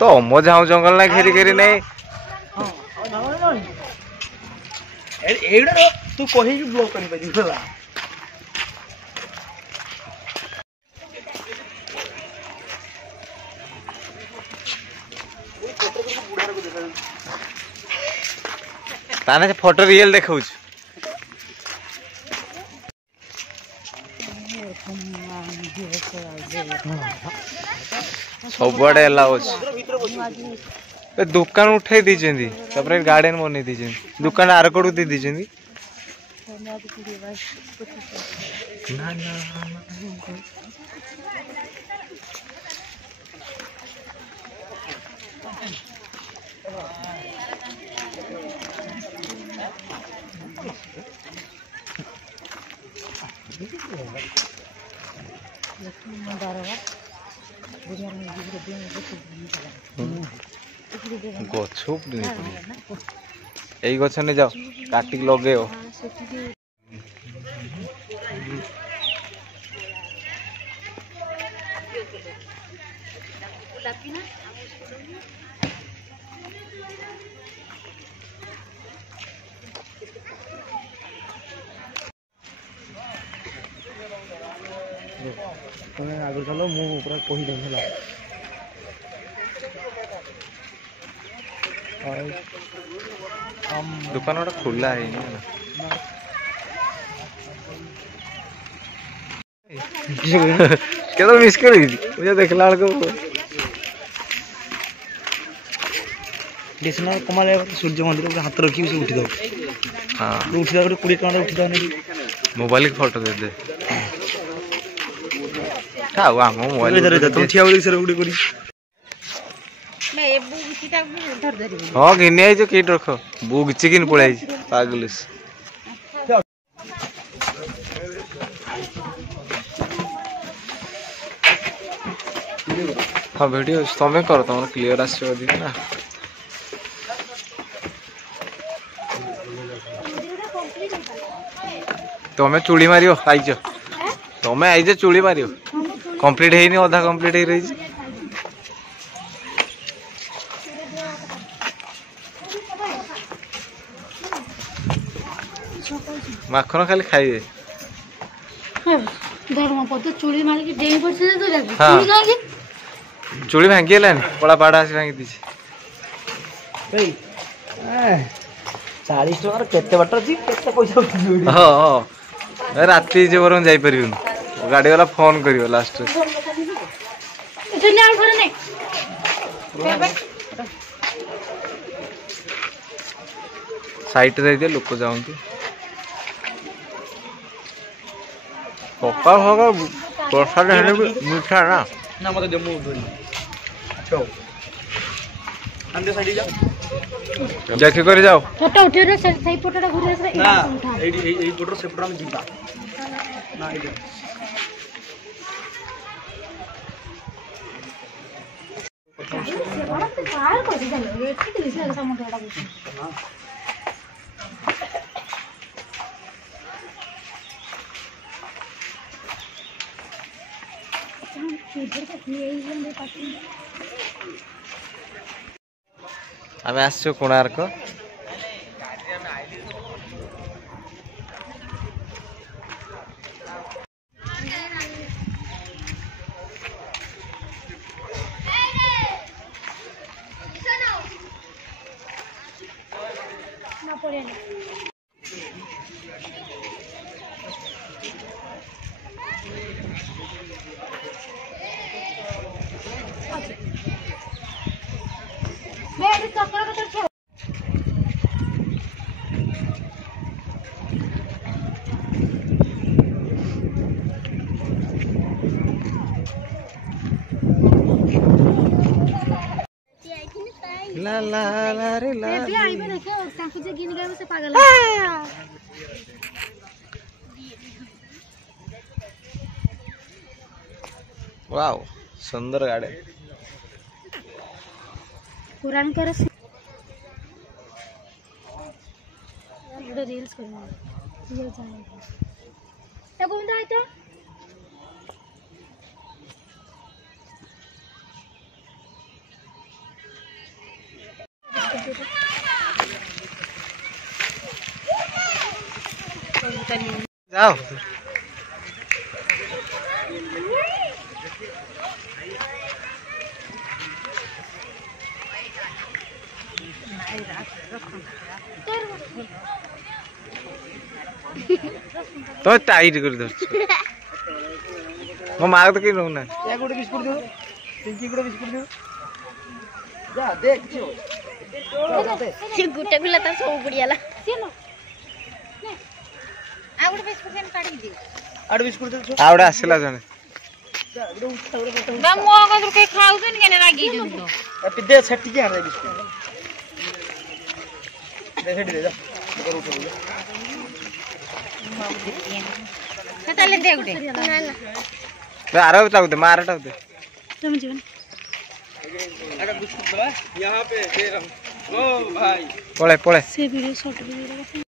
तो मजा हूँ जंगल ना घेरी घेरी नहीं तू कही ब्लॉक कर पारी ताने से फोटो रियल देखौ सबड़े दुकान उठे दीजिए गार्डन बन दीजिए दुकान आर कड़ दे दीजिए गछ यही गछ नहीं जाओ काटिक लगे आगे चलो मु पूरा कही देला दुकान गोटे खुला है केतो मिस कर मुझे देखला को डिसनर कमाल सूर्य मंदिर हाथ रखी से उठी दो हां उठी दो 20 टका उठी दो नहीं मोबाइल की फोटो दे दे का वा मोबाइल इधर तुम ठिया बोली सर उड़ी करी मैं ए बुगीटा धर धरी हां गिने आई जो कीट रखो बुग चिकन पळाई पागलस हाँ वीडियो तुम्हें करो तुम क्लियर आसो ना तुम्हें चूड़ी मारियो आईज तुम्हें आईज चूड़ी मारियो कंप्लीट है अधा कंप्लीट है रही माखन खाली खाइए चूड़ी मार के डेई पड़ছে তো দেখো चूड़ी काहे चूड़ी भांगी लानी पड़ा पाड़ा आसी भांगी दीची भाई 40 टका केते बाटर जी केते पैसा उठी हां हां राती जे बरम जाई परिबन गाड़ी वाला फोन करियो लास्ट इतने आल करे नहीं साइट दे दे लोक जाउंतु पक्का होगा प्रसाद है मीठा ना ना मत दे मु धरी चो अंदर साइड जा देखे कर जाओ फोटो उठे रे सही फोटोटा घुरे रे ना एई फोटो से फोटो में जीता ना एई से बड़ा तो बाहर को जानो ये ठीक दिस समुद्रटा हां आम आसो कोणार्क हां पड़े मैं ये चक्कर का तो ला ला ला रे ला बेबी आई में देखो ताकू जे गिन गए से पागल वाव सुंदर गाड़ी पुरान कर रील्स करना ये चैनल ए गोविंदा आइतो जाओ तो टाइट कर दो वो मार तो कि नो ना या गोटे बिस्कुट दो पिंकी गोटे बिस्कुट दो जा देख जो से गुटे पिला त सब गुड़ियाला सिनो आ गुटे बिस्कुट सेन काढी दे आठ बिस्कुट दो जो आवडा आसिला जने जा गोटे उठा गोटे बा मो कदर के खाउछन केने रागी जन तो ए दे छट्टी के आने बिस्कुट दे छट्टी दे जा गोटे उठा दे ताले दे गुटे ना ना बे आरो टाउ दे मार टाउ दे तुम जीवन अरे बिस्कुट बड़ा यहां पे दे रहा हूं ओ भाई पळे पळे से वीडियो शॉर्ट वीडियो